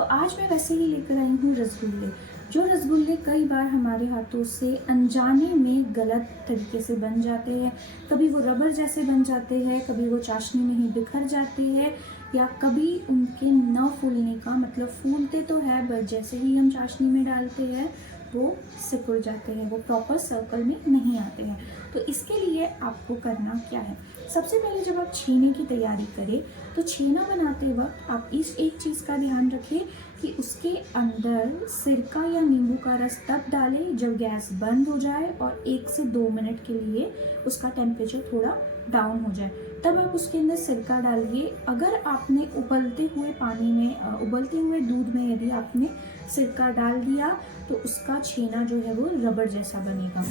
तो आज मैं वैसे ही लेकर आई हूँ रसगुल्ले। जो रसगुल्ले कई बार हमारे हाथों से अनजाने में गलत तरीके से बन जाते हैं। कभी वो रबर जैसे बन जाते हैं, कभी वो चाशनी में ही बिखर जाते हैं, या कभी उनके न फूलने का मतलब फूलते तो है बट जैसे ही हम चाशनी में डालते हैं वो सिकुड़ जाते हैं, वो प्रॉपर सर्कल में नहीं आते हैं। तो इसके लिए आपको करना क्या है, सबसे पहले जब आप छेने की तैयारी करें तो छेना बनाते वक्त आप इस एक चीज़ का ध्यान रखें कि उसके अंदर सिरका या नींबू का रस तब डालें जब गैस बंद हो जाए और 1 से 2 मिनट के लिए उसका टेम्परेचर थोड़ा डाउन हो जाए, तब आप उसके अंदर सिरका डालिए। अगर आपने उबलते हुए पानी में उबलते हुए दूध में यदि आपने सिरका डाल दिया तो उसका छेना जो है वो रबर जैसा बनेगा।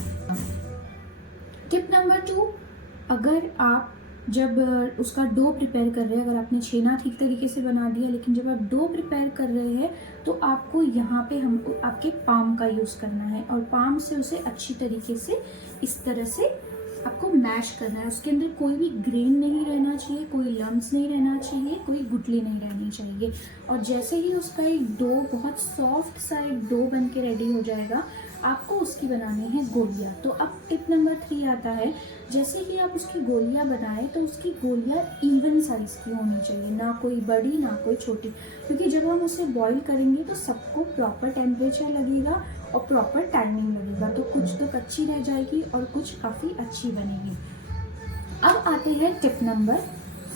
टिप नंबर 2, अगर आप जब उसका डो प्रिपेयर कर रहे हैं, अगर आपने छेना ठीक तरीके से बना दिया लेकिन जब आप डो प्रिपेयर कर रहे हैं तो आपको यहाँ पे हमको आपके पाम का यूज़ करना है और पाम से उसे अच्छी तरीके से इस तरह से आपको मैश करना है। उसके अंदर कोई भी ग्रेन नहीं रहना चाहिए, कोई लम्स नहीं रहना चाहिए, कोई गुठली नहीं रहनी चाहिए। और जैसे ही उसका एक डो बहुत सॉफ्ट सा एक डो बन के रेडी हो जाएगा, आपको उसकी बनानी है गोलियाँ। तो अब टिप नंबर 3 आता है, जैसे ही आप उसकी गोलियाँ बनाएं तो उसकी गोलियाँ इवन साइज़ की होनी चाहिए, ना कोई बड़ी ना कोई छोटी, क्योंकि जब हम उसे बॉईल करेंगे तो सबको प्रॉपर टेम्परेचर लगेगा और प्रॉपर टाइमिंग लगेगा, तो कुछ तो कच्ची रह जाएगी और कुछ काफ़ी अच्छी बनेगी। अब आते हैं टिप नंबर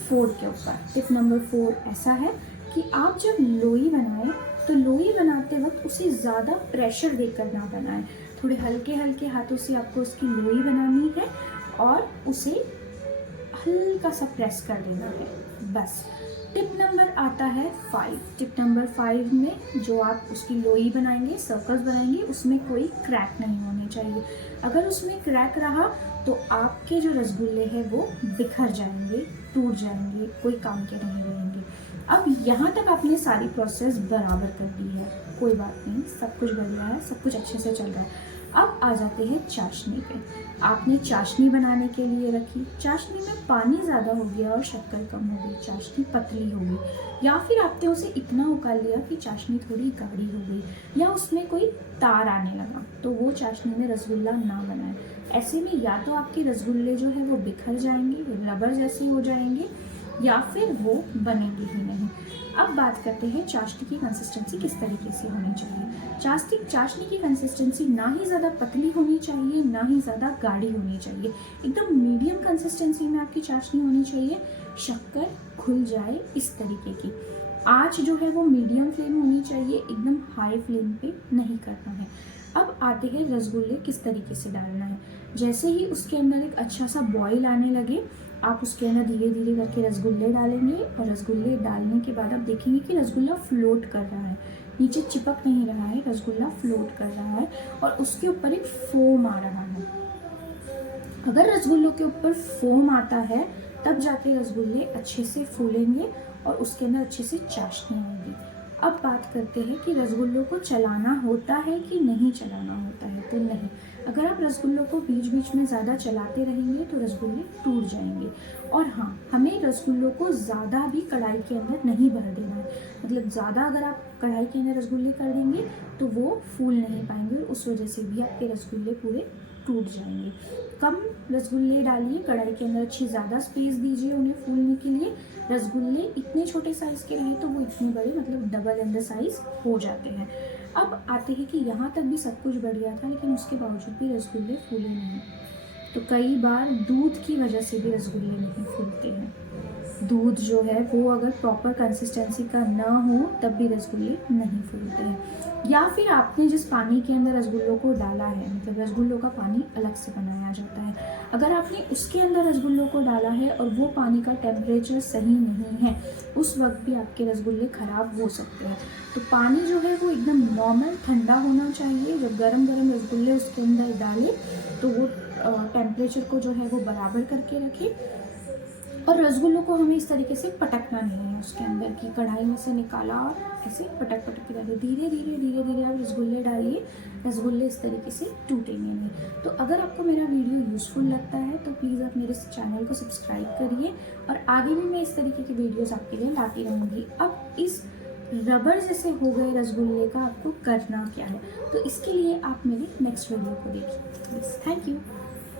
4 के ऊपर। टिप नंबर 4 ऐसा है कि आप जब लोई बनाएं तो लोई बनाते वक्त उसे ज़्यादा प्रेशर देकर ना बनाएं, थोड़े हल्के हल्के हाथों से आपको उसकी लोई बनानी है और उसे हल्का सा प्रेस कर देना है, बस। टिप नंबर आता है 5। टिप नंबर 5 में जो आप उसकी लोई बनाएंगे, सर्कल्स बनाएंगे, उसमें कोई क्रैक नहीं होने चाहिए। अगर उसमें क्रैक रहा तो आपके जो रसगुल्ले हैं वो बिखर जाएंगे, टूट जाएंगे, कोई काम के नहीं रहेंगे। अब यहाँ तक आपने सारी प्रोसेस बराबर कर दी है, कोई बात नहीं, सब कुछ बढ़िया है, सब कुछ अच्छे से चल रहा है। अब आ जाते हैं चाशनी पे। आपने चाशनी बनाने के लिए रखी, चाशनी में पानी ज़्यादा हो गया और शक्कर कम हो गई, चाशनी पतली हो गई, या फिर आपने उसे इतना उकाल लिया कि चाशनी थोड़ी गाढ़ी हो गई, या उसमें कोई तार आने लगा, तो वो चाशनी में रसगुल्ला ना बनाए। ऐसे में या तो आपके रसगुल्ले जो है वो बिखर जाएंगे, रबर जैसे हो जाएंगे, या फिर वो बनेंगे ही नहीं। अब बात करते हैं चाशनी की कंसिस्टेंसी किस तरीके से होनी चाहिए। चाशनी की कंसिस्टेंसी ना ही ज़्यादा पतली होनी चाहिए, ना ही ज़्यादा गाढ़ी होनी चाहिए, एकदम मीडियम कंसिस्टेंसी में आपकी चाशनी होनी चाहिए। शक्कर घुल जाए इस तरीके की। आँच जो है वो मीडियम फ्लेम होनी चाहिए, एकदम हाई फ्लेम पे नहीं करना है। अब आते हैं रसगुल्ले किस तरीके से डालना है। जैसे ही उसके अंदर एक अच्छा सा बॉईल आने लगे, आप उसके अंदर धीरे धीरे करके रसगुल्ले डालेंगे और रसगुल्ले डालने के बाद आप देखेंगे कि रसगुल्ला फ्लोट कर रहा है, नीचे चिपक नहीं रहा है, रसगुल्ला फ्लोट कर रहा है और उसके ऊपर एक फोम आ रहा है। अगर रसगुल्लों के ऊपर फोम आता है तब जाके रसगुल्ले अच्छे से फूलेंगे और उसके अंदर अच्छे से चाशनी होगी। अब बात करते हैं कि रसगुल्लों को चलाना होता है कि नहीं चलाना होता है। तो नहीं, अगर आप रसगुल्लों को बीच बीच में ज़्यादा चलाते रहेंगे तो रसगुल्ले टूट जाएंगे। और हाँ, हमें रसगुल्लों को ज़्यादा भी कढ़ाई के अंदर नहीं भर देना है, मतलब ज़्यादा अगर आप कढ़ाई के अंदर रसगुल्ले कर देंगे तो वो फूल नहीं पाएंगे, उस वजह से भी आपके रसगुल्ले पूरे टूट जाएंगे। कम रसगुल्ले डालिए कढ़ाई के अंदर, अच्छी ज़्यादा स्पेस दीजिए उन्हें फूलने के लिए। रसगुल्ले इतने छोटे साइज़ के रहे तो वो इतने बड़े मतलब डबल इन द साइज़ हो जाते हैं। अब आते हैं कि यहाँ तक भी सब कुछ बढ़िया था लेकिन उसके बावजूद भी रसगुल्ले फूले नहीं, तो कई बार दूध की वजह से भी रसगुल्ले नहीं फूलते हैं। दूध जो है वो अगर प्रॉपर कंसिस्टेंसी का ना हो तब भी रसगुल्ले नहीं फूलते हैं। या फिर आपने जिस पानी के अंदर रसगुल्लों को डाला है, मतलब रसगुल्लों का पानी अलग से बनाया जाता है, अगर आपने उसके अंदर रसगुल्लों को डाला है और वो पानी का टेम्परेचर सही नहीं है, उस वक्त भी आपके रसगुल्ले ख़राब हो सकते हैं। तो पानी जो है वो एकदम नॉर्मल ठंडा होना चाहिए। जब गरम गरम रसगुल्ले उसके अंदर डालें तो वो टेम्परेचर को जो है वो बराबर करके रखें और रसगुल्लों को हमें इस तरीके से पटकना नहीं है उसके अंदर की, कढ़ाई में से निकाला और ऐसे पटक पटक के डालिए। धीरे धीरे आप रसगुल्ले डालिए, रसगुल्ले इस तरीके से टूटेंगे नहीं। तो अगर आपको मेरा वीडियो यूज़फुल लगता है तो प्लीज़ आप मेरे चैनल को सब्सक्राइब करिए और आगे भी मैं इस तरीके की वीडियोज़ आपके लिए लाती रहूँगी। अब इस रबर जैसे हो गए रसगुल्ले का आपको करना क्या है। तो इसके लिए आप मेरी नेक्स्ट वीडियो को देखिए। Please, thank you.